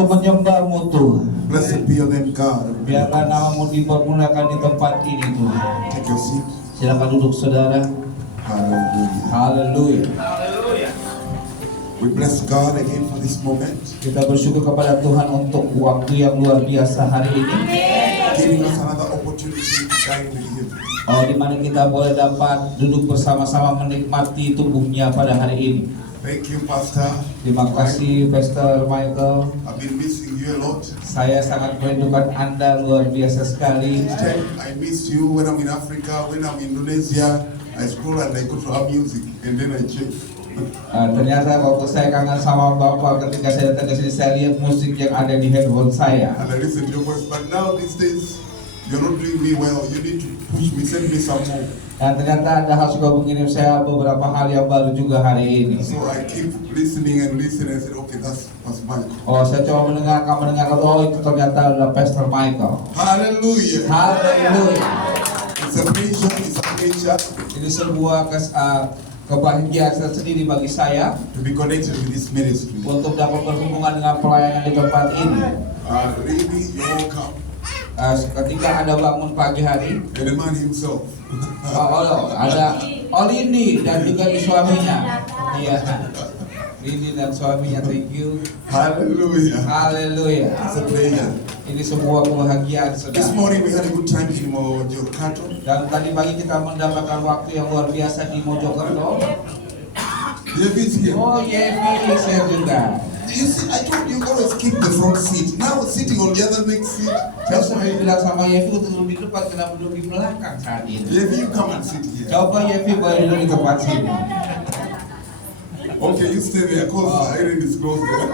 untuk menyembah-Mu Tuhan. Blessed be your name, God. Biarlah nama-Mu dipermuliakan di tempat ini Tuhan. Take your seat. Silakan duduk saudara. Hallelujah. Haleluya. We bless God again for this moment, Kita bersyukur kepada Tuhan untuk waktu yang luar biasa hari ini. giving us another opportunity to dine with Him. Di mana kita boleh dapat duduk bersama-sama menikmati tubuhnya pada hari ini. Thank you, Pastor. Terima kasih Pastor Michael. I've been missing you a lot. Saya sangat merindukan Anda luar biasa sekali. I miss you when I'm in Africa, when I'm in Indonesia. I scroll and I go to our music, and then I check. Ternyata waktu saya kangen sama Bapak ketika saya datang ke sini, saya lihat musik yang ada di handphone saya. And I listen to your voice. But now these days, you're not doing me well. You need to push me, send me some more. Dan ternyata Anda harus juga mengirim saya beberapa hal yang baru juga hari ini. So I keep listening and listening. I said, okay, that's Michael. Saya coba mendengarkan. Itu ternyata adalah Pastor Michael. Hallelujah. Haleluya. It's a pleasure. It's a pleasure Ini sebuah kebahagiaan sendiri bagi saya to be connected with this ministry. untuk dapat berhubungan dengan pelayanan di tempat ini. Really, you're welcome. Ketika Anda bangun pagi hari, And the man himself. ada Olini dan juga suaminya. Iya. Lini dan suaminya, thank you. Hallelujah. Haleluya. It's a pleasure. Ini sebuah kebahagiaan This saudara. morning we had a good time in Mojokerto. Dan tadi pagi kita mendapatkan waktu yang luar biasa di Mojokerto. David's here. Yevi saya juga. You see, I told you always keep the front seat. Now sitting on the other next seat. Saya sering bilang sama Yevi untuk duduk di depan, kenapa duduk di belakang saat ini. David, you come and sit here. Coba Yevi boleh duduk di tempat sini. Okay, you stay there because Irene is close there.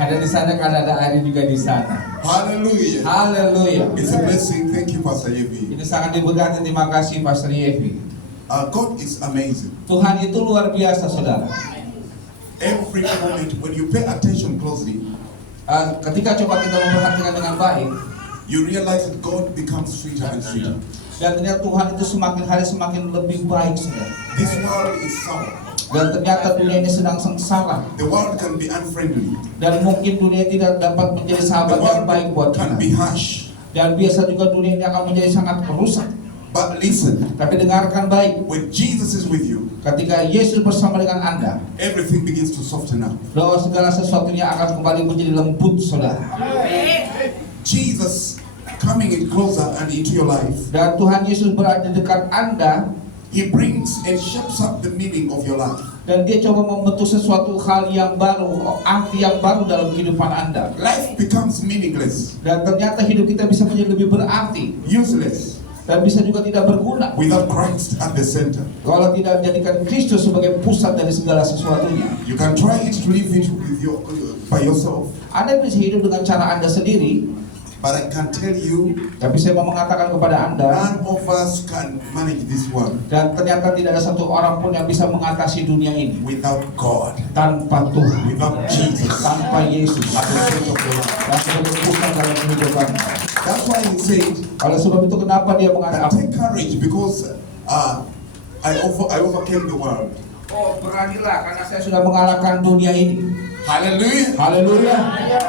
Ada di sana kan ada Irene juga di sana. Hallelujah. Haleluya. It's a blessing. Thank you, Pastor Yevi. Ini sangat diberkati. Terima kasih Pastor Yevi. God is amazing. Tuhan itu luar biasa saudara. Every moment when you pay attention closely, Ketika coba kita memperhatikan dengan baik, you realize that God becomes sweeter and sweeter. dan ternyata Tuhan itu semakin hari semakin lebih baik saudara. This world is sour. Dan ternyata dunia ini sedang sengsara. The world can be unfriendly. Dan mungkin dunia tidak dapat menjadi The sahabat yang world baik buat can kita. be harsh. Dan biasa juga dunia ini akan menjadi sangat merusak. But listen, Tapi dengarkan baik, when Jesus is with you, ketika Yesus bersama dengan Anda, everything begins to soften up. bahwa segala sesuatunya akan kembali menjadi lembut saudara. Jesus coming in closer and into your life, Dan Tuhan Yesus berada di dekat Anda, He brings and shapes up the meaning of your life. dan dia coba membentuk sesuatu hal yang baru, arti yang baru dalam kehidupan Anda. Life becomes meaningless, Dan ternyata hidup kita bisa menjadi lebih berarti, useless, dan bisa juga tidak berguna without Christ at the center. kalau tidak menjadikan Kristus sebagai pusat dari segala sesuatunya. You can try it to live it with by yourself, Anda bisa hidup dengan cara Anda sendiri, but I can tell you, tapi saya mau mengatakan kepada Anda, none of us can manage this world dan ternyata tidak ada satu orang pun yang bisa mengatasi dunia ini without God, tanpa Tuhan, without Jesus. tanpa Yesus At the center of your life. yang sebagai pusat dalam kehidupan. That's why He said, Oleh sebab itu kenapa dia "And mengatakan, take courage because I overcame the world." beranilah karena saya sudah mengalahkan dunia ini. Hallelujah. Haleluya.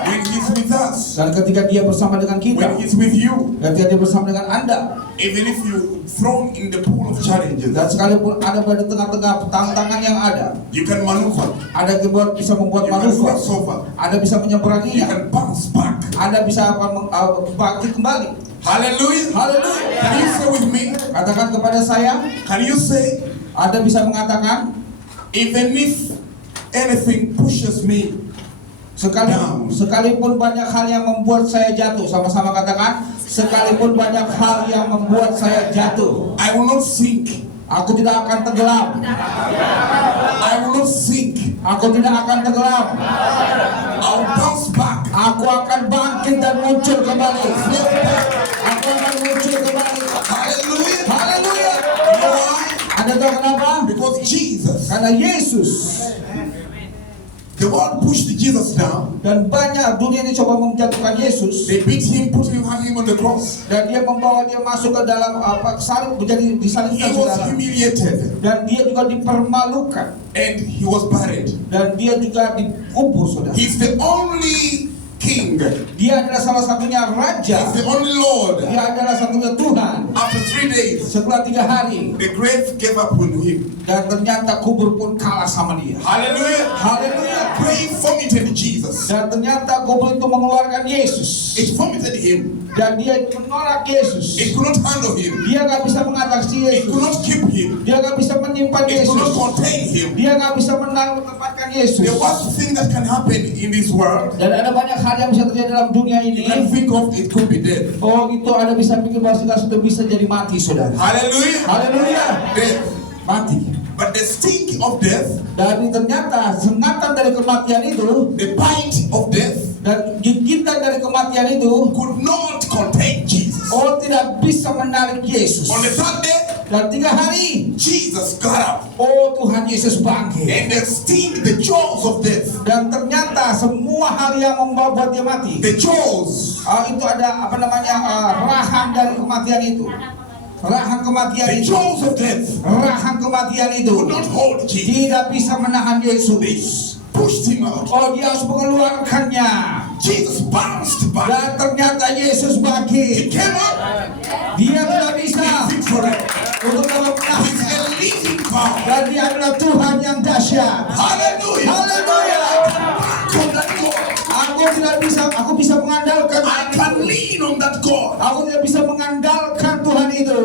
When He's with us, Dan ketika dia bersama dengan kita, when He's with you, ketika dia bersama dengan Anda, even if you thrown in the pool of challenges, dan sekalipun ada pada tengah-tengah tantangan yang ada, you can maneuver, ada bisa membuat you can manuver, cross over, Anda bisa you menyeberanginya, can bounce back. Anda bisa bangkit kembali. Hallelujah. Haleluya. Can you say with me? Katakan kepada saya, Can you say, Anda bisa mengatakan, even if anything pushes me, sekalipun banyak hal yang membuat saya jatuh, sama-sama katakan, sekalipun banyak hal yang membuat saya jatuh, I will not sink. aku tidak akan tenggelam. I will not sink. Aku tidak akan tenggelam. I will bounce back. Aku akan bangkit dan muncul kembali. Aku akan muncul kembali. Hallelujah. Haleluya. You know why? Anda tahu kenapa? Because Jesus, Karena Yesus, the world pushed Jesus down. dan banyak dunia ini coba menjatuhkan Yesus, They beat Him, put Him, hung Him on the cross. dan dia membawa dia masuk ke dalam salib, menjadi He disalibkan was saudara. humiliated Dan dia juga dipermalukan, and He was buried. dan dia juga dikubur saudara. He's the only king. Dia adalah salah satunya raja. He's the only Lord. Dia adalah satunya Tuhan. After 3 days, Setelah 3 hari, the grave gave up on him. dan ternyata kubur pun kalah sama dia. Hallelujah. Haleluya. Grave vomited Jesus. Dan ternyata kubur itu mengeluarkan Yesus. It vomited him. Dan dia itu menolak Yesus. It could not handle him. Dia nggak bisa mengatasi It could Yesus. not keep him. Dia nggak bisa menyimpan It could not Yesus. contain him. Dia nggak bisa menempatkan Yesus. The worst thing that can happen in this world, Dan ada banyak hal yang bisa terjadi dalam dunia you ini. can think of, it could be death. Oh, itu Anda bisa pikir bahwa kita sudah bisa jadi mati, saudara. Hallelujah. Haleluya. Death. Mati. But the stink of death, Dan ternyata sengatan dari kematian itu the bite of death, dan gigitan dari kematian itu, could not contain Jesus. oh, tidak bisa menarik Yesus. On the third day, Dan 3 hari, Jesus got up, oh Tuhan Yesus bangkit. and the sting, the jaws of death, Dan ternyata semua hal yang membuat dia mati, the jaws, itu ada rahan dari kematian itu. Rahan kematian the itu. jaws of death Rahan kematian itu could not hold Jesus. tidak bisa menahan They Yesus. pushed him out. Oh, dia harus mengeluarkannya. Jesus bounced back. Dan ternyata Yesus He bangkit. came up Dia tidak bisa victory. untuk He's menahan. a living God. Dan dia adalah Tuhan yang dahsyat. Hallelujah. Haleluya. On that God. Aku bisa mengandalkan I can lean on that God. Aku tidak bisa mengandalkan Tuhan itu.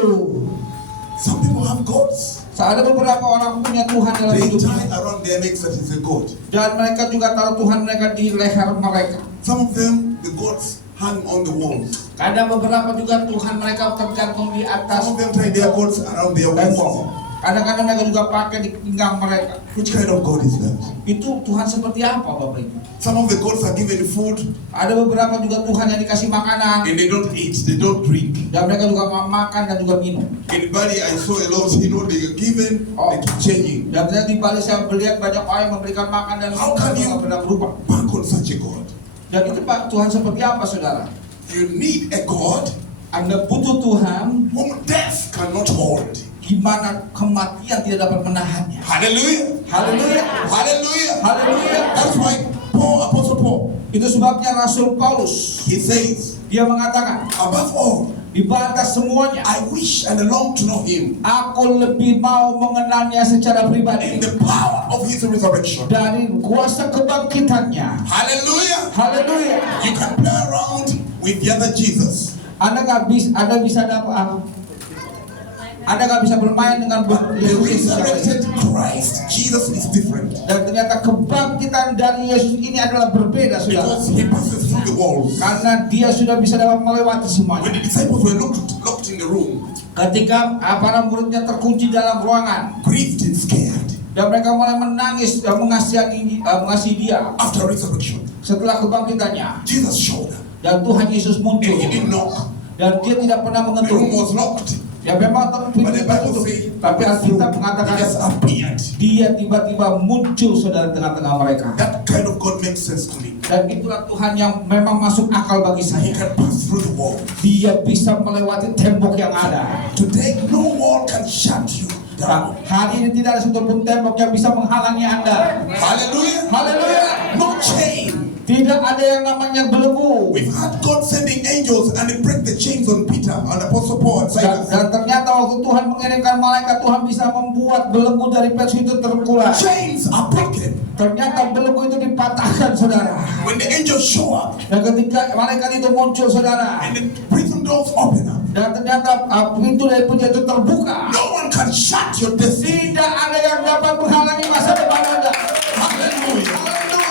Some people have gods. Ada beberapa orang punya Tuhan dalam They hidupnya. tie around their necks that is a god. Dan mereka juga taruh Tuhan mereka di leher mereka. Some of them, the gods hang on the walls. Ada beberapa juga Tuhan mereka tergantung di atas Some of them tie their gods around their tembok. waists. Kadang-kadang mereka juga pakai di pinggang mereka. Which kind of God is that? Itu Tuhan seperti apa, Bapak Ibu? Some of the gods are given food Ada beberapa juga Tuhan yang dikasih makanan. and they don't eat, they don't drink. Dan mereka juga makan dan juga minum. In Bali, I saw a lot, they are given, they keep changing. Dan ternyata di Bali saya melihat banyak orang yang memberikan makan dan How minum can dan you- nggak pernah berubah. Back on such a God. Dan itu Pak, Tuhan seperti apa, saudara? You need a God Anda butuh Tuhan whom death cannot hold. gimana kematian tidak dapat menahannya. Hallelujah. Haleluya. Hallelujah. Haleluya. That's why Apostle Paul, Itu sebabnya Rasul Paulus he says, dia mengatakan, above all, di batas semuanya, I wish and long to know him aku lebih mau mengenalnya secara in pribadi the power of his resurrection. dari kuasa kebangkitannya. Hallelujah. Haleluya. You can play around with the other Jesus, Anda bisa bermain dengan but the Yesus yang lain. resurrected Christ Jesus is different Dan ternyata kebangkitan dari Yesus ini adalah berbeda, saudara. because he passes through the walls. Karena dia sudah bisa dapat melewati When semuanya. the disciples were locked in the room, Ketika para muridnya terkunci dalam ruangan grieved and scared dan mereka mulai menangis dan mengasihi dia after resurrection, setelah kebangkitannya, Jesus showed up dan Tuhan Yesus and muncul he didn't knock. dan dia tidak pernah The room mengetuk. was locked, Ya memang but the Bible tertutup, says tapi Alkitab he mengatakan just appeared. dia tiba-tiba muncul, saudara, tengah-tengah mereka. That kind of God makes sense to me. Dan itulah Tuhan yang memang masuk akal bagi He saya. can pass through the wall. Dia bisa melewati tembok yang ada. Today, no wall can shut you down. Hari ini tidak ada satupun tembok yang bisa menghalangi Anda. Hallelujah. Haleluya. No chain. Tidak ada yang namanya belenggu. We've had God sending angels and they break the chains on Peter and Apostle Paul and Silas. Dan ternyata waktu Tuhan mengirimkan malaikat, Tuhan bisa membuat belenggu dari Petrus itu terkuras. Chains are broken. Ternyata belenggu itu dipatahkan, saudara. When the angels show up Dan ketika malaikat itu muncul, saudara, and the prison doors open up, dan ternyata pintu dari penjara itu terbuka, no one can shut your destiny. tidak ada yang dapat menghalangi masa depan Anda. Hallelujah.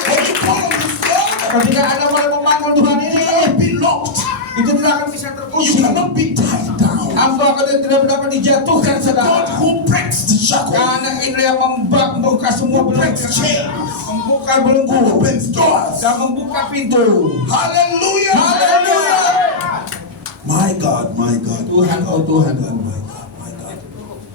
When you call on this God, Ketika Anda mulai memanggil Tuhan you ini, cannot be locked. itu tidak akan bisa You terkunci. cannot be tied down. Hamba akan tidak dapat dijatuhkan, God saudara. who breaks the shackles, Karena ini yang membuka semua who breaks belenggu, chains, membuka who belenggu, opens doors. dan membuka pintu. Hallelujah. Haleluya. My God, my God. Tuhan, oh Tuhan. My God, my God.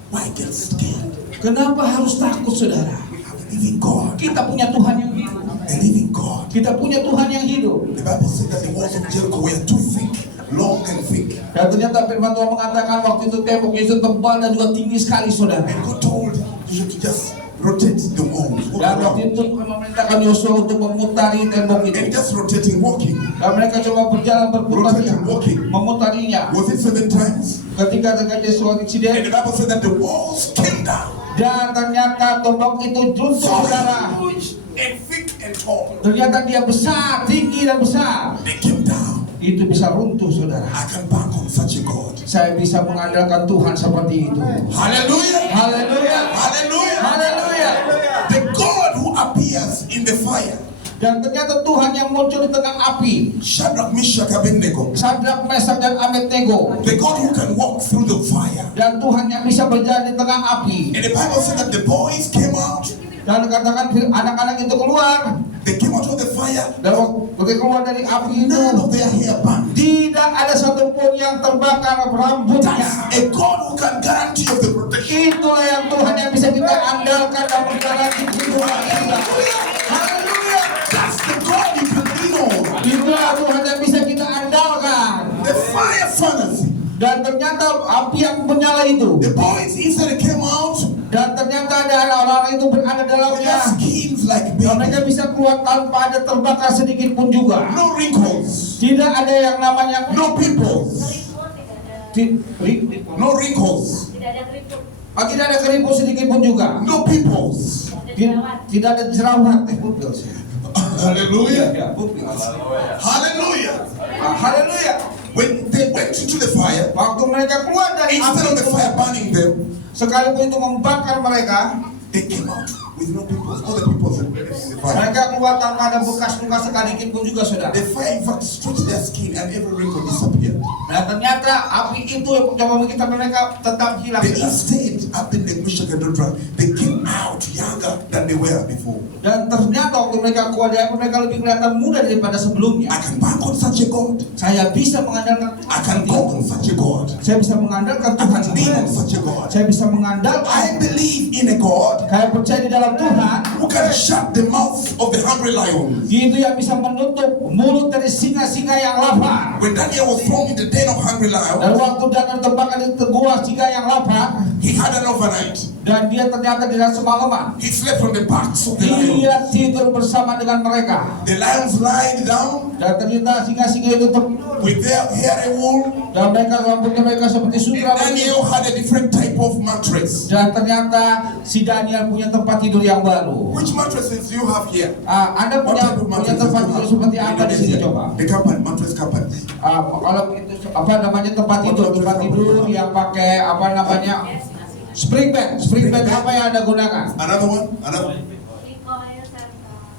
Why get scared? Kenapa harus takut, saudara? We have a living God. Kita punya Tuhan yang hidup. A living God. Kita punya Tuhan yang hidup. The Bible said that the walls of Jericho were too thick, long and thick. Dan ternyata firman Tuhan mengatakan waktu itu tembok itu tebal dan juga tinggi sekali, saudara. And God told you to just rotate the walls. pull Dan waktu around. itu Tuhan memerintahkan Yosua untuk memutari tembok And itu. just rotating, walking. Dan mereka coba berjalan berputarnya, Rotating, walking. memutarinya. Was it 7 times? Ketika terjadi suatu And insiden, the Bible said that the walls came down. dan ternyata tembok itu runtuh, So saudara. huge and thick and tall. Ternyata dia besar, tinggi dan besar. They came down. Itu bisa runtuh, saudara. I can bank on such a God. Saya bisa mengandalkan Tuhan seperti itu. Hallelujah. Haleluya, Hallelujah. haleluya. The God who appears in the fire. Dan ternyata Tuhan yang muncul di tengah api. Shadrach, Meshach, Abednego. Sadrak, Mesak, dan Abednego. The God who can walk through the fire. Dan Tuhan yang bisa berjalan di tengah api. And the Bible said that the boys came out. Dan katakan anak-anak itu keluar. They came out of the fire. Dan waktu keluar dari api itu, None of their hair burned. tidak ada satupun yang terbakar rambutnya. That's a God who can guarantee of the protection. Itulah yang Tuhan yang bisa kita andalkan dan menggaranti kehidupan kita. Haleluya. That's the God you can lean on. Itulah Tuhan yang bisa kita andalkan. The fire furnace. Dan ternyata api yang menyala itu. The boys inside came out. Dan ternyata ada orang-orang itu berada Their dalamnya. skins like Dan baby. mereka bisa keluar tanpa ada terbakar sedikit pun juga. No wrinkles. Tidak ada yang namanya No pimples. No wrinkles. Tidak ada keriput sedikit pun juga. No pimples. Tidak ada jerawat. Hallelujah. Ya, pupils. Hallelujah. Haleluya. When they went into the fire, Waktu mereka keluar dari instead api of the itu, fire burning them, sekalipun itu membakar mereka, they came out with no pimples. All the pimples that were in the fire. mereka keluar tanpa ada bekas luka sedikit pun juga, saudara. The fire in fact stretched their skin and every wrinkle disappeared. Nah, ternyata api itu yang mencoba kita mereka tetap hilang. But saudara. instead, up in the Meshach and Shadrach, they came out younger than they were before. Dan ternyata waktu mereka keluar dari api, mereka lebih kelihatan muda daripada sebelumnya. I can bank on such a God. Saya bisa mengandalkan I can go on such a God. Saya bisa mengandalkan I Tuhan can lean on sendiri. such a God. Saya bisa mengandalkan. I believe in a God Saya percaya di dalam Tuhan. who can shut the mouth of the hungry lion. Itu yang bisa menutup mulut dari singa-singa yang lapar. When Daniel was thrown in the den of hungry lions, Dan waktu Daniel terbakar di gua singa yang lapar, he had an overnight. dan dia ternyata tidak semalaman. He slept on the backs of the lions. Dia tidur bersama dengan mereka. The lions lied down Dan ternyata singa-singa itu with their hair and wool. dan mereka rambutnya mereka seperti And sutra. Daniel had a different type of mattress. Dan ternyata si Daniel punya tempat tidur yang baru. Which mattresses do you have here? Anda What punya type of punya mattresses tempat do you tidur have? seperti apa di sini coba? The carpet, mattress carpet. Kalau itu apa namanya tempat tidur yang pakai apa namanya spring bed apa yang Anda gunakan? Another one? Another?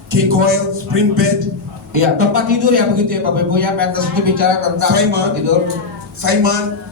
King coil, spring bed, Iya, tempat tidur ya begitu ya Bapak Ibu ya. Pentas itu bicara tentang tempat tidur. Simon,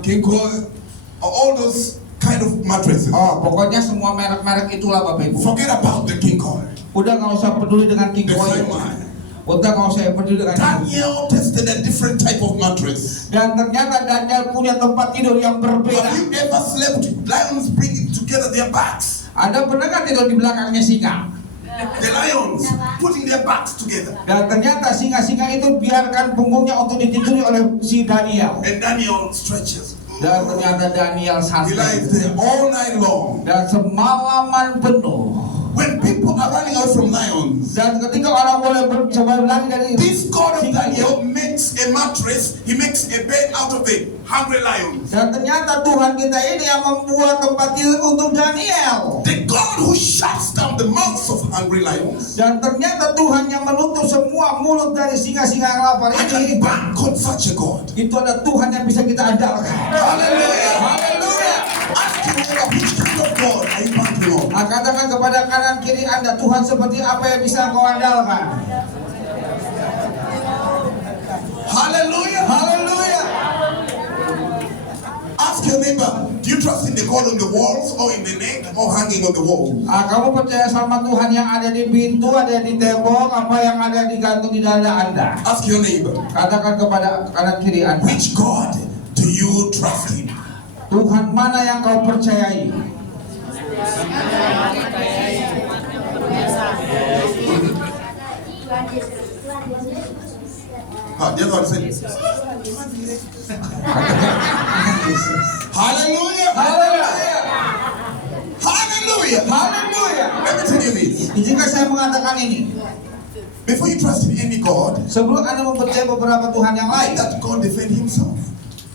king coil, all those kind of mattresses. Oh, pokoknya semua merek-merek itulah Bapak Ibu. Forget about the king coil. Udah nggak usah peduli dengan King The Coil. Simon. Udah nggak usah peduli dengan itu. Daniel tested a different type of mattress. Dan ternyata Daniel punya tempat tidur yang berbeda. Have you ever slept? Lions bring together their backs. Anda pernah nggak tidur di belakangnya singa? The lions putting their backs together. Dan ternyata singa-singa itu biarkan punggungnya untuk ditiduri oleh si Daniel. And Daniel stretches. Dan ternyata Daniel He santai. lies there all night long. Dan semalaman penuh. When people are running away from lions, Dan ketika orang boleh coba lari dari this God of singa, Daniel makes a mattress, he makes a bed out of the hungry lions. dan ternyata Tuhan kita ini yang membuat tempat tidur untuk Daniel. The God who shuts down the mouths of hungry lions. Dan ternyata Tuhan yang menutup semua mulut dari singa-singa yang lapar I can ini. bank on such a God. Itu ada Tuhan yang bisa kita andalkan. Hallelujah. Haleluya. Ask your neighbor, which kind of God are you banking on? Katakan kepada kanan kiri Anda, Tuhan seperti apa yang bisa kau andalkan? Hallelujah. Haleluya. Ask your neighbor, do you trust in the God on the walls or in the neck or hanging on the wall? Kamu percaya sama Tuhan yang ada di pintu, ada di tembok, apa yang ada digantung di dada Anda? Ask your neighbor, Katakan kepada kanan kiri Anda, which God do you trust in? Tuhan mana yang kau percayai? Just want to say, hallelujah. Haleluya. Hallelujah. Haleluya. Let me tell you this. Izinkan saya mengatakan ini. Before you trust in any God, Sebelum Anda mempercayai beberapa Tuhan yang lain, let that God defend himself.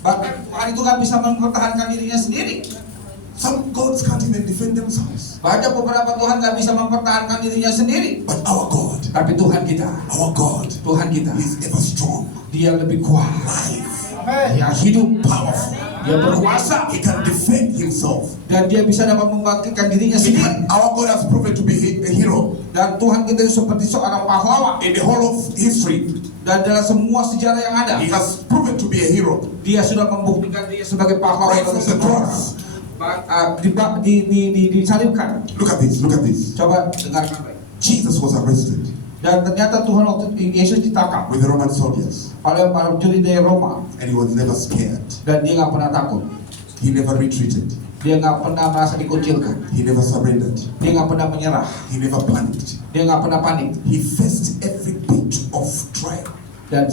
bahkan Tuhan itu kan bisa mempertahankan dirinya sendiri. Some gods can't even defend themselves. Banyak beberapa Tuhan gak bisa mempertahankan dirinya sendiri. But our God, Tapi Tuhan kita, our God, Tuhan kita, is ever strong, Dia lebih kuat, life, Dia hidup, powerful. Dia berkuasa, He can defend himself. dan Dia bisa dapat membangkitkan dirinya sendiri. Our God has proven to be a hero Dan Tuhan kita itu seperti seorang pahlawan. in the whole of history. Dan dalam semua sejarah yang ada, He has proven to be a hero. Dia sudah membuktikan dirinya sebagai pahlawan Right bagi from the semua orang. cross. Disalibkan. Look at this. Look at this. Coba dengarkan baik. Jesus was arrested Dan ternyata Tuhan waktu Yesus ditangkap with the Roman soldiers, oleh para prajurit dari Roma, and he was never scared. dan dia nggak pernah takut, He never retreated. dia nggak pernah merasa dikucilkan, He never surrendered. dia nggak pernah menyerah, He never panicked. dia nggak pernah panik, He faced every bit of trial. dan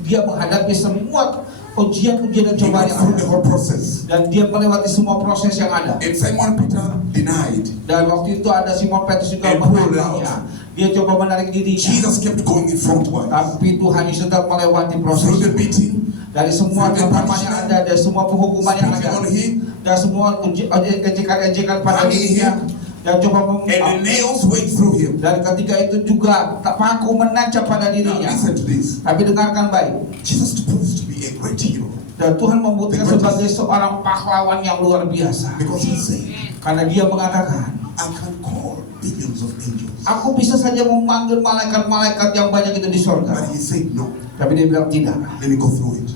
dia menghadapi semua ujian-ujian dan He cobaan went yang through the ada, whole process. dan dia melewati semua proses yang ada. And Simon Peter denied. Dan waktu itu ada Simon Petrus juga And pulled menentangnya. Dia coba menarik dirinya, Jesus kept going in front of us. tapi Tuhan Yesus tetap melewati proses Through the beating, dari semua cobaan yang ada, dari semua penghukuman yang spitting on ada, him, dan semua ejekan-ejekan pada dirinya, dan coba and the nails went through him. dan ketika itu juga paku menancap pada Now dirinya. listen to this. Tapi dengarkan baik, Jesus proves to be a great hero dan Tuhan membuktikan sebagai seorang pahlawan yang luar biasa, because he said, karena dia mengatakan, I can call billions of angels. aku bisa saja memanggil malaikat-malaikat yang banyak itu di sorga. But he said, no, Tapi dia bilang tidak. let me go through it.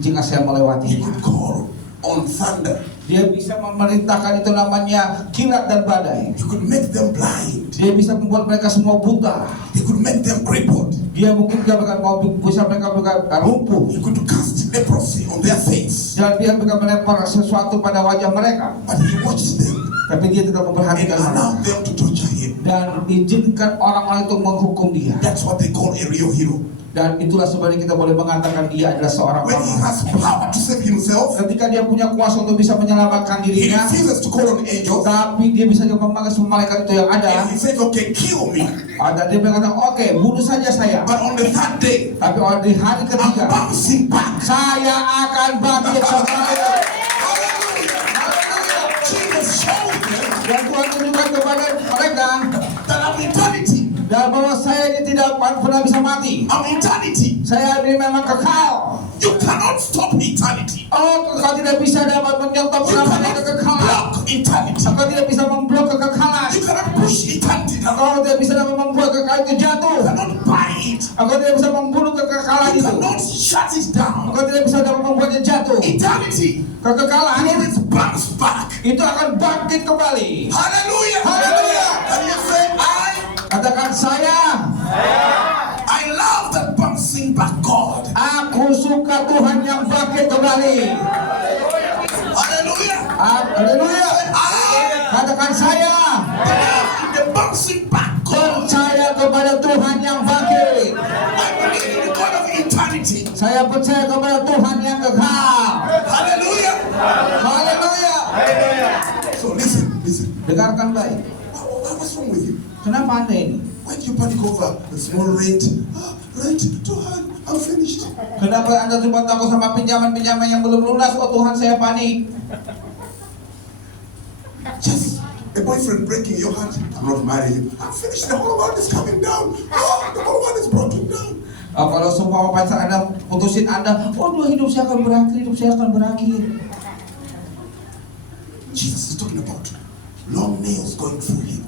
Jika saya He melewatinya, could call on thunder. dia bisa memerintahkan itu namanya kilat dan badai. He could make them blind. Dia bisa membuat mereka semua buta. He could make them crippled. Dia mungkin bisa mereka lumpuh. He could cast leprosy on their face. Dan dia bisa melempar sesuatu pada wajah mereka. But he watched them Tapi dia tetap and memperhatikan allowed mereka. them to torture him. Dan izinkan orang-orang itu menghukum dia. That's what they call a real hero. Dan itulah sebenarnya kita boleh mengatakan dia adalah seorang When he pahlawan. has power to save himself, Ketika dia punya kuasa untuk bisa menyelamatkan he dirinya, refuses to call on angels. tapi dia bisa juga memanggil semua malaikat itu yang ada. And he said, okay, kill me. Dan dia berkata, oke, bunuh saja saya. But on the third day, Tapi di hari I'm ketiga, bouncing back. saya akan bangkit kembali. Hallelujah. Jesus showed them Dan Tuhan tunjukkan kepada mereka that I'm eternity. dan bahwa saya ini tidak pernah bisa mati. I'm eternity. Saya ini memang kekal. You cannot stop eternity. Oh, kau tidak bisa dapat menyetop You namanya cannot kekekalan. block eternity. Kau tidak bisa memblok kekekalan. You cannot push eternity down. Kau tidak bisa dapat membuat kekekalan itu jatuh. You cannot buy it. Kau tidak bisa membunuh kekekalan You itu. cannot shut it down. Kau tidak bisa dapat membuatnya jatuh. Eternity Kekekalan will always bounce back. itu akan bangkit kembali. Hallelujah. Hallelujah. And you say, Katakan saya I love that bouncing back God. Aku suka Tuhan yang bangkit kembali. Hallelujah. Haleluya. Katakan saya The bouncing back God. percaya kepada Tuhan yang bangkit. I believe in the God of eternity. Saya percaya kepada Tuhan yang kekal. Hallelujah. Haleluya. So listen. Dengarkan baik. What's wrong with you? Kenapa Anda ini? Why do you panic over a small rent? Rent, Tuhan, I'm finished. Kenapa Anda cuma takut sama pinjaman-pinjaman yang belum lunas? Oh Tuhan, saya panik. Just a boyfriend breaking your heart. I'm not marrying you. I'm finished. The whole world is coming down. The whole world is broken down. Kalau semua pacar Anda putusin Anda, oh hidup saya akan berakhir. Jesus is talking about long nails going through him.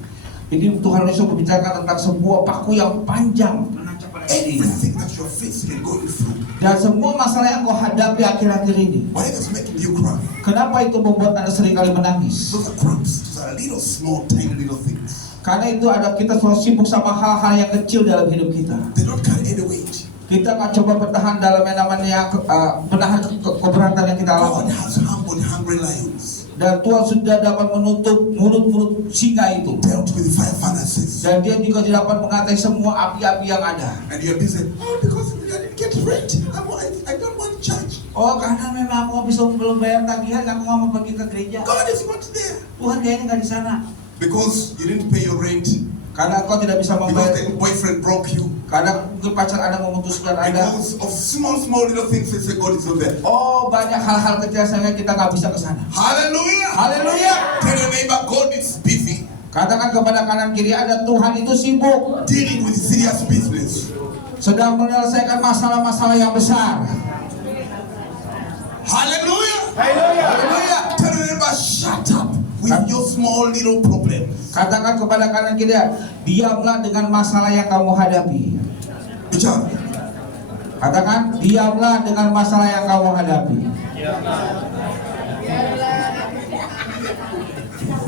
Ini Tuhan Yesus berbicara tentang sebuah paku yang panjang menancap pada dirinya. Everything that you're facing and going through, Dan semua masalah yang kau hadapi akhir-akhir ini, whatever's making you cry, kenapa itu membuat Anda seringkali menangis? those are crumbs. Those are little, small, tiny little things. Karena itu kita selalu sibuk sama hal-hal yang kecil dalam hidup kita. They don't carry any weight. Kita akan coba bertahan dalam yang namanya menahan keberatan yang kita God alami. has humbled hungry lions, Dan Tuhan sudah dapat menutup mulut-mulut singa itu. dealt with fire furnaces. Dan dia juga dapat mengatai semua api-api yang ada. And you're busy, because I didn't get rent. I don't want church. Oh, karena memang aku belum bayar tagihan, aku nggak mau pergi ke gereja. God is not there. Tuhan kayaknya nggak di sana. Because you didn't pay your rent, Karena kau tidak bisa Because membayar. the boyfriend broke you. Karena mungkin pacar Anda memutuskan Anda. Because of small little things, they say God is not there. Oh, banyak hal-hal kecil sehingga kita nggak bisa ke sana. Hallelujah. Haleluya. Tell your neighbor, God is busy Katakan kepada kanan kiri Anda, Tuhan itu sibuk dealing with serious business. sedang menyelesaikan masalah-masalah yang besar. Hallelujah. Haleluya. Tell your neighbor, shut up with your small little problems. Katakan kepada kanan kiri, diamlah dengan masalah yang kamu hadapi. Bicara. Katakan, diamlah dengan masalah yang kamu hadapi.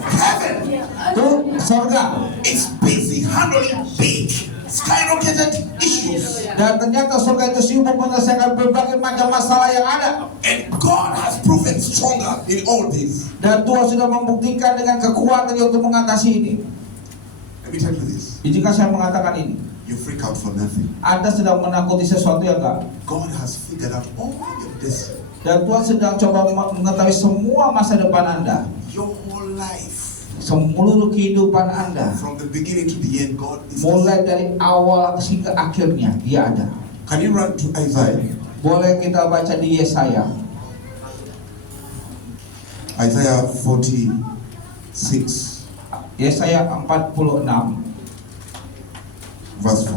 Heaven Tuh, surga. is busy handling big, skyrocketed issues. Dan ternyata surga itu sibuk menyelesaikan berbagai macam masalah yang ada. And God has proven stronger in all this. Dan Tuhan sudah membuktikan dengan kekuatannya untuk mengatasi ini. Let me tell you this. Jika saya mengatakan ini, You freak out for nothing. Anda sedang menakuti sesuatu yang enggak. God has figured out all your destiny. Dan Tuhan sedang coba mengetahui semua masa depan Anda. Your whole life. Seluruh kehidupan Anda. From the beginning to the end, God is. Mulai dari awal hingga akhirnya, Dia ada. Can you run to Isaiah? Boleh kita baca di Yesaya. Isaiah 46, Yesaya 46 verse 4.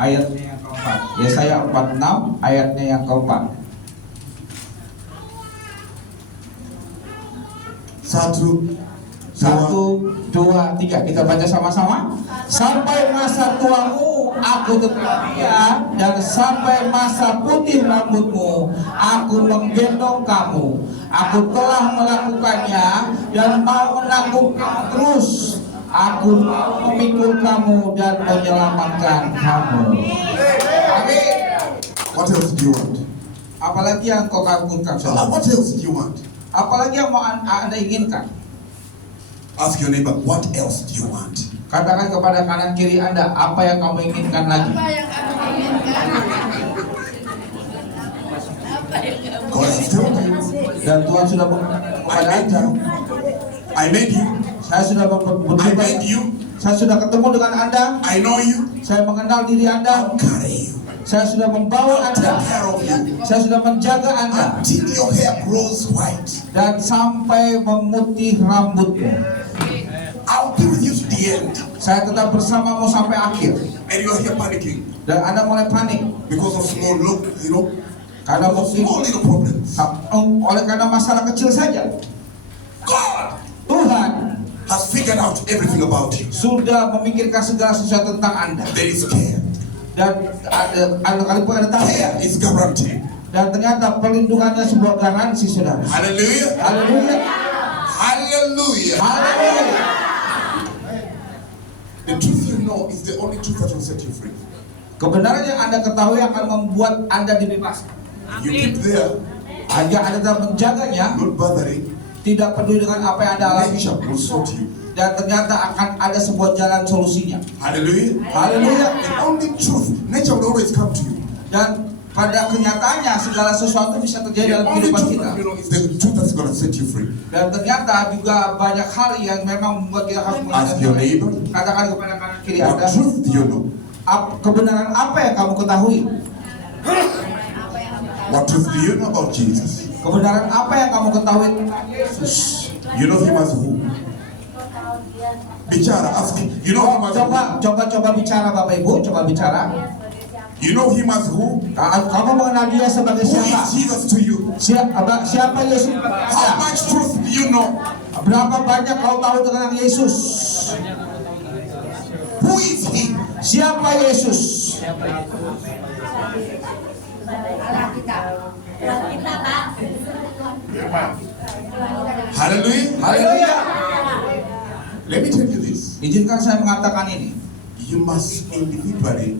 ayatnya yang keempat. Yesaya 46 ayatnya yang keempat. 1, 2, 3. Kita baca sama-sama. Sampai masa tuamu aku tetap dia, dan sampai masa putih rambutmu aku menggendong kamu. Aku telah melakukannya dan mau menanggung kamu terus. Aku mau memikul kamu dan menyelamatkan kamu. Amin. What else do you want? Apalagi yang kau kagumkan, saudara? What else do you want? Apalagi yang mau Anda inginkan? Ask your neighbor, what else do you want? Katakan kepada kanan kiri Anda, apa yang kamu inginkan lagi? Apa yang kamu inginkan? Apa yang kamu God has told you. Dan Tuhan sudah berkata kepada Anda, I made you. saya sudah I berjumpa, made you. saya sudah ketemu dengan Anda, I know you. saya mengenal diri Anda, I'll carry you. saya sudah membawa I'll take Anda, care of you. saya sudah menjaga Anda, Until your hair grows white. dan sampai memutih rambutmu. I'll be with you to the end. Saya tetap bersamamu sampai akhir. And you're here panicking Dan Anda mulai panik because of small look, karena because of mungkin small little problems. oleh karena masalah kecil saja. God Tuhan has figured out everything about you. sudah memikirkan segala sesuatu tentang Anda. There is care. Dan ada kali pun ada Care tanda. is guaranteed. Dan ternyata perlindungannya sebuah garansi, saudara. Hallelujah. Haleluya. Hallelujah. Haleluya. The truth you know is the only truth that will set you free. Kebenaran yang Anda ketahui akan membuat Anda dibebaskan. You keep there, Agar Anda tetap menjaganya, not bothering, tidak peduli dengan apa yang Anda alami. nature will sort you. Dan ternyata akan ada sebuah jalan solusinya. Hallelujah. Haleluya. The only truth, nature will always come to you. Dan pada kenyataannya segala sesuatu bisa terjadi The dalam only kehidupan truth kita. that you know is the truth that's going to set you free. Dan ternyata juga banyak hal yang memang membuat kita harus Ask your neighbor, katakan kepada kanan kiri what Anda, truth do you know? kebenaran apa yang kamu ketahui? What truth do you know about Jesus? Kebenaran apa yang kamu ketahui tentang Yesus? You know him as who? Bicara, ask him. You know him as who? Coba bicara Bapak Ibu, coba bicara. You know him as who? Kamu mengenal dia sebagai Who siapa? is Jesus to you? Siapa Yesus? How much truth do you know? Berapa banyak kau tahu tentang Yesus? Who is he? Siapa Yesus? Allah kita? Allah kita, Pak. Hallelujah. Haleluya. Let me tell you this. Izinkan saya mengatakan ini. You must individually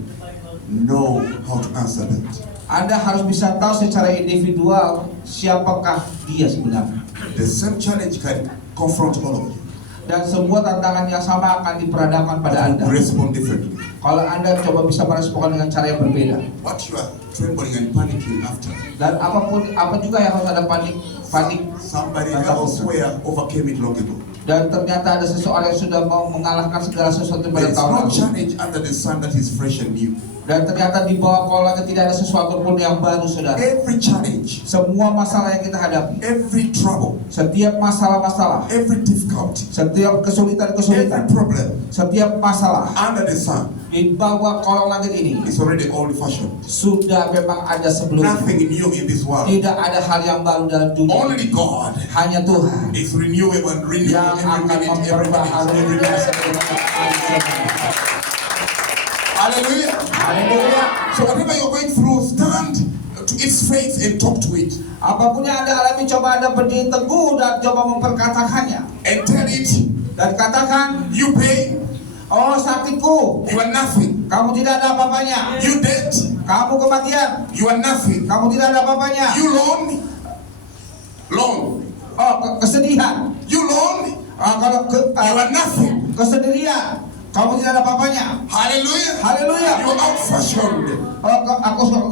know how to answer that. Anda harus bisa tahu secara individual siapakah dia sebenarnya. The same challenge can confront all of you. Dan sebuah tantangan yang sama akan diperhadapkan pada Anda. You respond differently. Kalau Anda coba bisa merespon dengan cara yang berbeda. What you are trembling and panicking after, Dan apa juga yang harus ada panik. somebody elsewhere overcame it long ago. Dan ternyata ada seseorang yang sudah mau mengalahkan segala sesuatu pada There's tahun no lalu. challenge under the sun that is fresh and new. Dan ternyata di bawah kolongnya tidak ada sesuatu pun yang baru, saudara. Every challenge, Semua masalah yang kita hadapi, every trouble, setiap masalah-masalah, every difficulty, setiap every kesulitan-kesulitan, problem setiap masalah under the sun di bawah kolong langit ini is already old-fashioned. sudah memang ada sebelumnya. Nothing new in this world. Tidak ada hal yang baru dalam dunia. Only God Hanya Tuhan is renewable and renewing yang every akan minute, every memperbaharui minute, dunia every minute. setiap. Hallelujah. Haleluya. So whatever you're going through, stand to its face and talk to it. Apapun yang Anda alami, coba Anda berdiri teguh dan coba memperkatakannya. And tell it, Dan katakan, you pain, oh sakitku, you are nothing. kamu tidak ada apa-apanya. You dead, Kamu kematian, you are nothing. kamu tidak ada apa-apanya. You lonely, lonely. Oh kesedihan, You lonely, kalau you are nothing. kesendirian, kamu tidak ada apa-apanya. Hallelujah. Haleluya. You are out-fashioned. Oh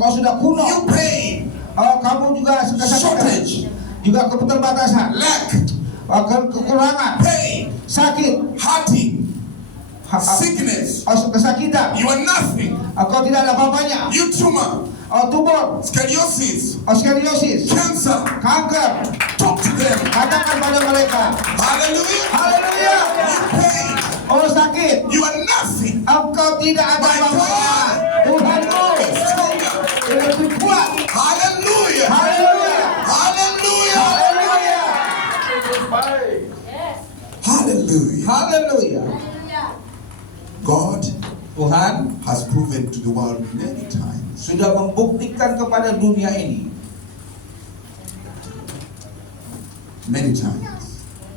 kau sudah kuno. You pain, Oh kamu juga kesakitan, shortage, juga keterbatasan, lack, kekurangan, pain, sakit, hurting, ha- sickness. kesakitan. You are nothing. Kau tidak ada apa-apanya. You tumor, Tumor, scoliosis, skoliosis, cancer. kanker. Talk to them. Katakan pada mereka, Hallelujah. haleluya. You pain, Oh sakit, you are nothing. engkau tidak ada My apa-apanya. God Tuhanmu is stronger. lebih kuat. Hallelujah. Haleluya, Hallelujah. haleluya, Hallelujah. haleluya. God Tuhan has proven to the world many times sudah membuktikan kepada dunia ini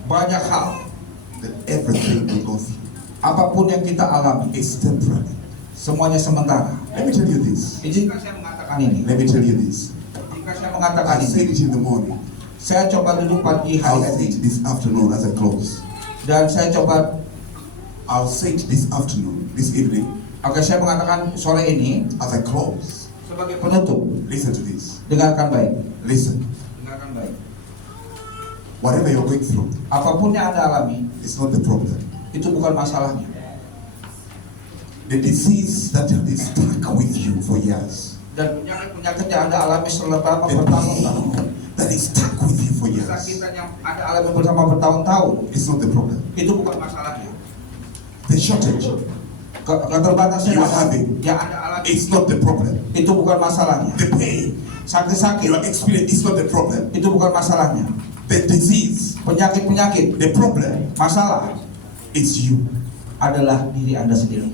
banyak hal. that everything we go through Apapun yang kita alami, is temporary. semuanya sementara. Let me tell you this. Izinkan saya mengatakan ini. Let me tell you this. Jika saya mengatakan I said ini, it in the morning. saya coba duduk pagi I'll hari say ini it this afternoon as I close. dan saya coba, I'll say it this afternoon, this evening, agar saya mengatakan sore ini as I close. sebagai penutup. Listen to this. Dengarkan baik. Listen. Dengarkan baik. Whatever you're going through, Apapun yang Anda alami, it's not the problem. itu bukan masalahnya. The disease that is stuck with you for years, Dan penyakit-penyakit yang Anda alami selama the bertahun-tahun, pain that is stuck with you for years, kesakitan yang Anda alami bersama bertahun-tahun, it's not the problem. itu bukan masalahnya. The shortage, Keterbatasan You are having. yang Anda alami, it's not the problem. itu bukan masalahnya. The pain Sakit-sakit, you are experiencing, it's not the problem. itu bukan masalahnya. The disease, Penyakit-penyakit, the problem masalah is you. adalah diri Anda sendiri.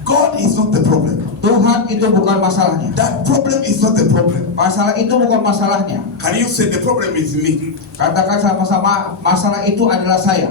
God is not the problem. Tuhan itu bukan masalahnya. That problem is not the problem. Masalah itu bukan masalahnya. Can you say the problem is me? Katakan sama-sama, masalah itu adalah saya.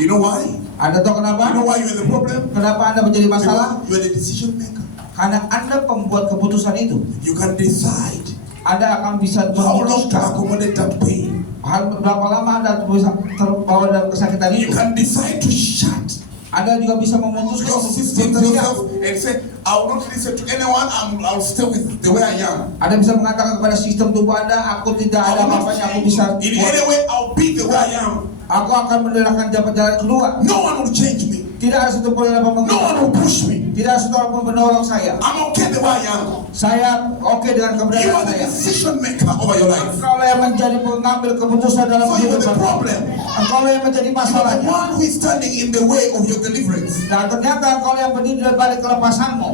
You know why? Anda tahu You know kenapa? why you're the problem? Kenapa Anda menjadi masalah? Because you're the decision maker. Karena Anda pembuat keputusan itu. You can decide Anda akan bisa how long to memutuskan accommodate that pain. berapa lama Anda bisa terbawa dalam kesakitan You itu. can decide to shut Anda juga bisa memutuskan your untuk system to berteriak. yourself and say, I will not listen to anyone, I'll stay with the way I am. Anda bisa mengatakan kepada sistem tubuh Anda, aku tidak ada apa-apanya, aku bisa In any way, I'll be the way I am. aku akan menderahkan jalan kedua. No one will change me. Tidak ada satu pun yang No one will push me. tidak ada satu pun menolong saya. I'm okay the way I am. Saya oke dengan You keberadaan are the saya. decision maker over your life. Engkau yang menjadi pengambil keputusan dalam So you are hidup the Anda. problem. Engkau yang menjadi You are the masalahnya. one who is standing in the way of your deliverance. Dan ternyata engkau yang berdiri di balik kelepasanmu.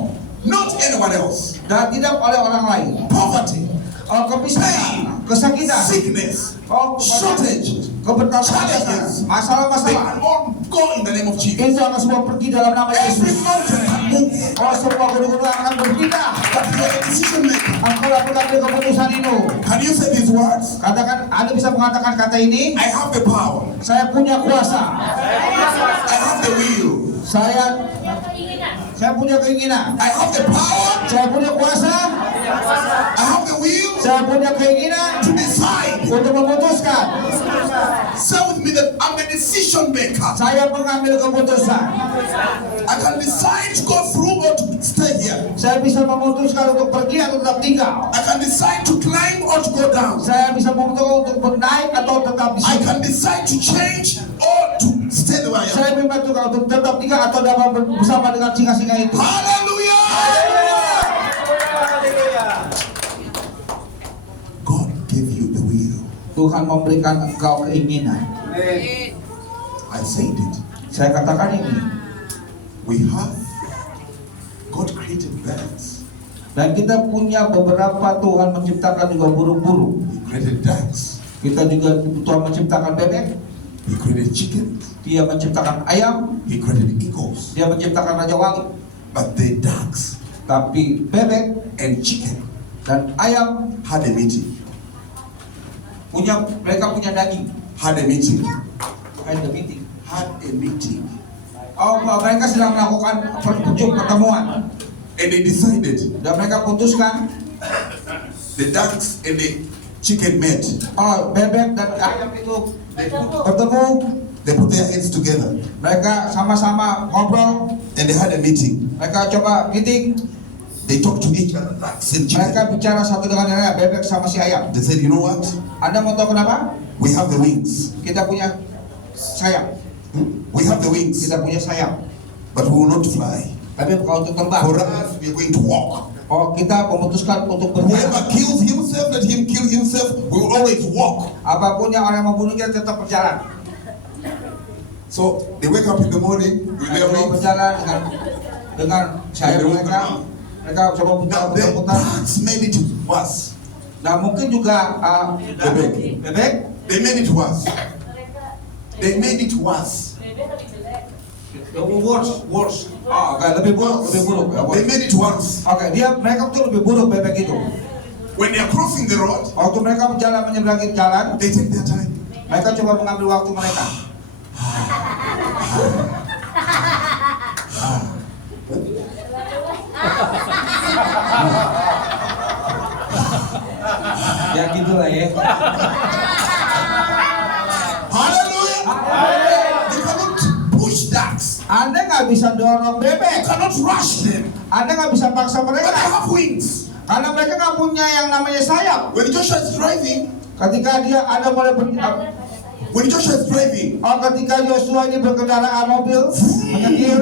Not anyone else. Dan tidak oleh orang lain. Poverty, Kepisahan, kesakitan, sickness, shortage, challenges. kebertambatan, They masalah-masalah. can all go in the name of Jesus. Itu akan semua pergi dalam nama Every Yesus. mountain can move. Semua gunung-gunung akan berpindah. But you are the decision maker. Engkau yang mengambil keputusan itu. Can you say these words? Katakan, Anda bisa mengatakan kata ini. I have the power. Saya punya kuasa. I have the will. Saya punya keinginan. I have the power. Saya punya kuasa. I have the will Saya punya keinginan to decide. untuk memutuskan. Say with me that I'm the decision maker. Saya mengambil keputusan. I can decide to go through or to stay here. Saya bisa memutuskan untuk pergi atau tetap tinggal. I can decide to climb or to go down. Saya bisa memutuskan untuk naik atau atau tetap di I sini. can decide to change or to stay the way I am. Saya bebas juga untuk tetap tinggal atau dapat bersama dengan singa-singa itu. Hallelujah! God gave you the will. Tuhan memberikan engkau keinginan. I said it. Saya katakan ini. We have God created birds. Dan kita punya beberapa Tuhan menciptakan juga burung-burung. He created ducks. Kita juga Tuhan menciptakan bebek. He created chicken. Dia menciptakan ayam. He created eagles. Dia menciptakan raja wali. But the ducks Tapi bebek and chicken dan ayam had a meeting. mereka punya daging. Had a meeting. Had the meeting. Had a meeting. Oh, mereka sedang melakukan pertemuan. And they decided Dan mereka putuskan, the ducks and the chicken met. oh bebek dan ayam itu bertemu. They put their heads together Mereka sama-sama ngobrol. and they had a meeting. Mereka coba meeting. They talked to each other, ducks and chicken. Mereka bicara satu dengan yang lain, bebek sama si ayam. They said, you know what? Anda mau tahu kenapa? We have the wings. Kita punya sayap. We have the wings, Kita punya sayap. but we will not fly. Tapi bukan untuk terbang. For us, we are going to walk. Oh, kita memutuskan untuk berjalan. Whoever kills himself, let him kill himself. We will always walk. Apapun yang orang membunuh kita tetap berjalan. So they wake up in the morning with their Mereka wings. berjalan dengan sayap mereka. Mereka coba Now the putar-putar. ducks made it worse. Nah mungkin juga bebek. They made it worse. They made it worse. Worse. Oh, agak lebih buruk. They made it worse. Oke, mereka tuh lebih buruk bebek itu. When they are crossing the road, Waktu mereka berjalan menyeberangi jalan, they take their time. mereka coba mengambil waktu mereka. Ya gitulah ya. Hallelujah! You cannot push ducks. Anda nggak bisa dorong You bebek. cannot rush them. Anda nggak bisa paksa But they mereka. have wings. Karena mereka nggak punya yang namanya sayap. When Joshua is driving, Ketika Anda mulai when Joshua is driving, ketika Yosua ini berkendaraan mobil, menyetir,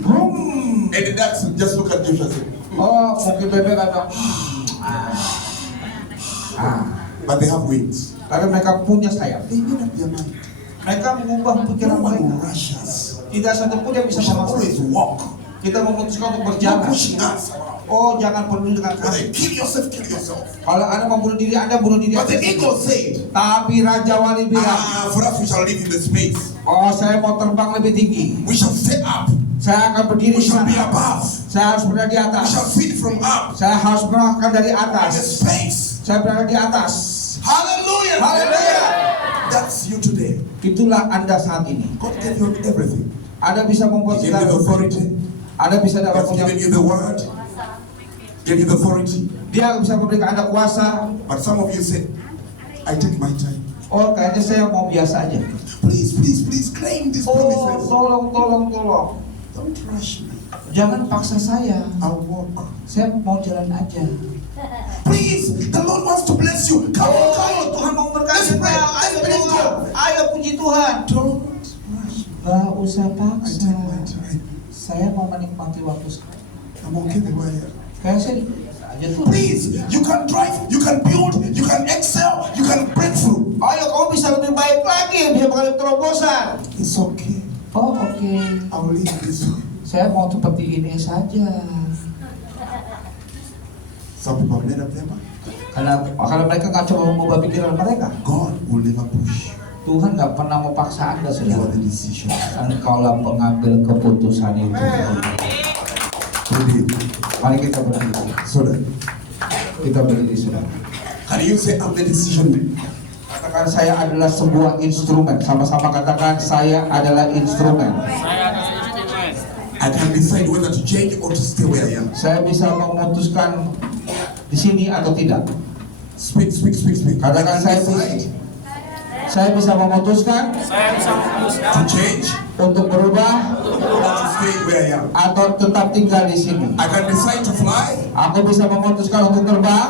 brum. and the ducks just look at Joshua and say, Oh, mungkin bebek ada. but they have wings. Tapi mereka punya sayap. They made up their mind. Mereka mengubah No pikiran one mereka. will rush us. Tidak satu pun yang bisa We shall memaksa. always walk. Kita memutuskan untuk Not berjalan. pushing us around. Oh, jangan peduli dengan Whether kami. you kill yourself, kill yourself. Kalau Anda membunuh diri, Anda bunuh diri. But the Anda. eagle said, Tapi Raja Wali bilang, for us we shall live in the space. oh saya mau terbang lebih tinggi. We shall stay up. Saya akan berdiri We di shall be sana. above. Saya harus berada di We atas. shall feed from up. Saya harus makan dari In the atas. space. Saya berada di atas. Hallelujah. Haleluya. That's you today. Itulah Anda saat ini. God gave you everything. Anda bisa membuat He gave you the authority. Anda bisa He dapat has punya. given you the word. Gave you the authority. Dia bisa memberikan Anda kuasa. But some of you say, I take my time. Oh, kayaknya saya mau biasa aja. Please, please, please claim these Oh, promises. tolong. Don't rush me. Jangan paksa saya. I'll walk. Saya mau jalan aja. Please, the Lord wants to bless you. Come on, come on. Tuhan mau Let's berkati pray. saya. Let's Ayo praise Tuhan. God. Ayo puji Tuhan. Don't rush me. Gak usah I paksa. take my time. Saya mau menikmati waktu saya. I'm okay the way I am. Kayak saya biasa aja tuh. Please, you can drive, you can build, you can excel, you can break through. Ayo kamu bisa lebih baik lagi, bisa mengalami terobosan. It's okay. Oh oke. I will live this way. Saya mau seperti ini saja. Some people have made up their mind. Karena mereka nggak coba mengubah pikiran mereka. God will never push. Tuhan nggak pernah memaksa Anda, You are saudara. the decision. Engkaulah pengambil keputusan itu. Today, Mari kita berdiri. so that Kita berdiri, saudara. can you say I'm the decision maker? Katakan saya adalah sebuah instrumen. Sama-sama katakan saya adalah instrumen. I can decide whether to change or to stay where I am. Saya bisa memutuskan di sini atau tidak. Speak. Katakan saya bisa memutuskan To change untuk berubah or to stay where I am. atau tetap tinggal di sini. I can decide to fly Aku bisa memutuskan untuk terbang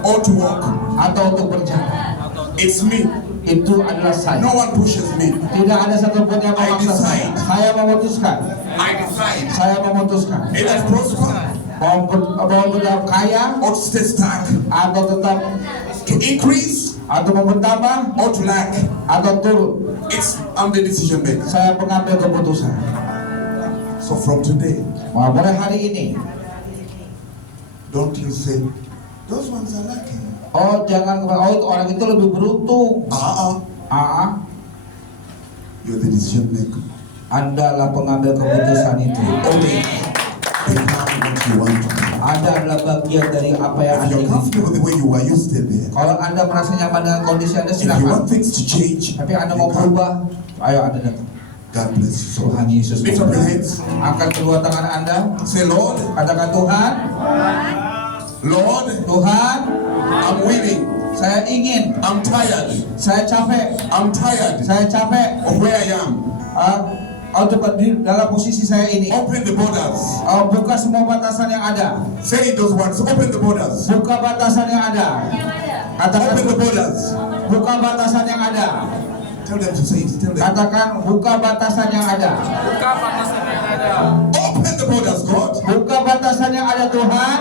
or to walk. atau untuk berjalan. It's me. Itu adalah saya. No one pushes me. Tidak ada satupun yang memaksa saya. Saya memutuskan. I decide Saya memutuskan. either to prosper Mau tetap kaya or to stay stuck, atau tetap to increase atau mau bertambah or to lack. atau turun. I'm the decision maker. Saya pengambil keputusan. So from today, Mulai hari ini, don't you say, those ones are lucky. oh jangan orang itu lebih beruntung. You're the decision maker. Anda pengambil keputusan itu. Only become what you want to be. Anda adalah bagian dari apa yang If Anda you're comfortable with the way you are, you stay there. Kalau Anda merasa nyaman dengan kondisi Anda, If you silakan. want things to change, Tapi Anda mau you come. berubah, ayo Anda datang. God bless you so Tuhan much. Yesus Lift up your memberkati. hands. Angkat kedua tangan Anda. Say, Lord, Katakan Tuhan, Lord, Tuhan, I'm willing. saya ingin, I'm tired. saya capek, I'm tired saya capek. of where I am. Untuk di dalam posisi saya ini. Open the borders. Buka semua batasan yang ada. Say those words. Open the borders. Buka batasan yang ada. Katakan, Open the borders. buka batasan yang ada. Tell them to say it. Tell them. Katakan, buka batasan yang ada. Open the borders, God. Buka batasan yang ada, Tuhan.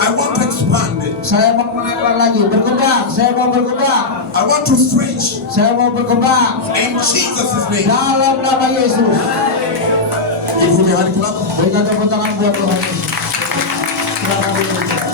I want to expand it. Saya mau melebar lagi, berkembang. Saya mau berkembang. I want to stretch. Saya mau berkembang. In Jesus' name. Dalam nama Yesus. Give him a hand clap. Berikan tepuk tangan buat Tuhan Yesus. Terima kasih.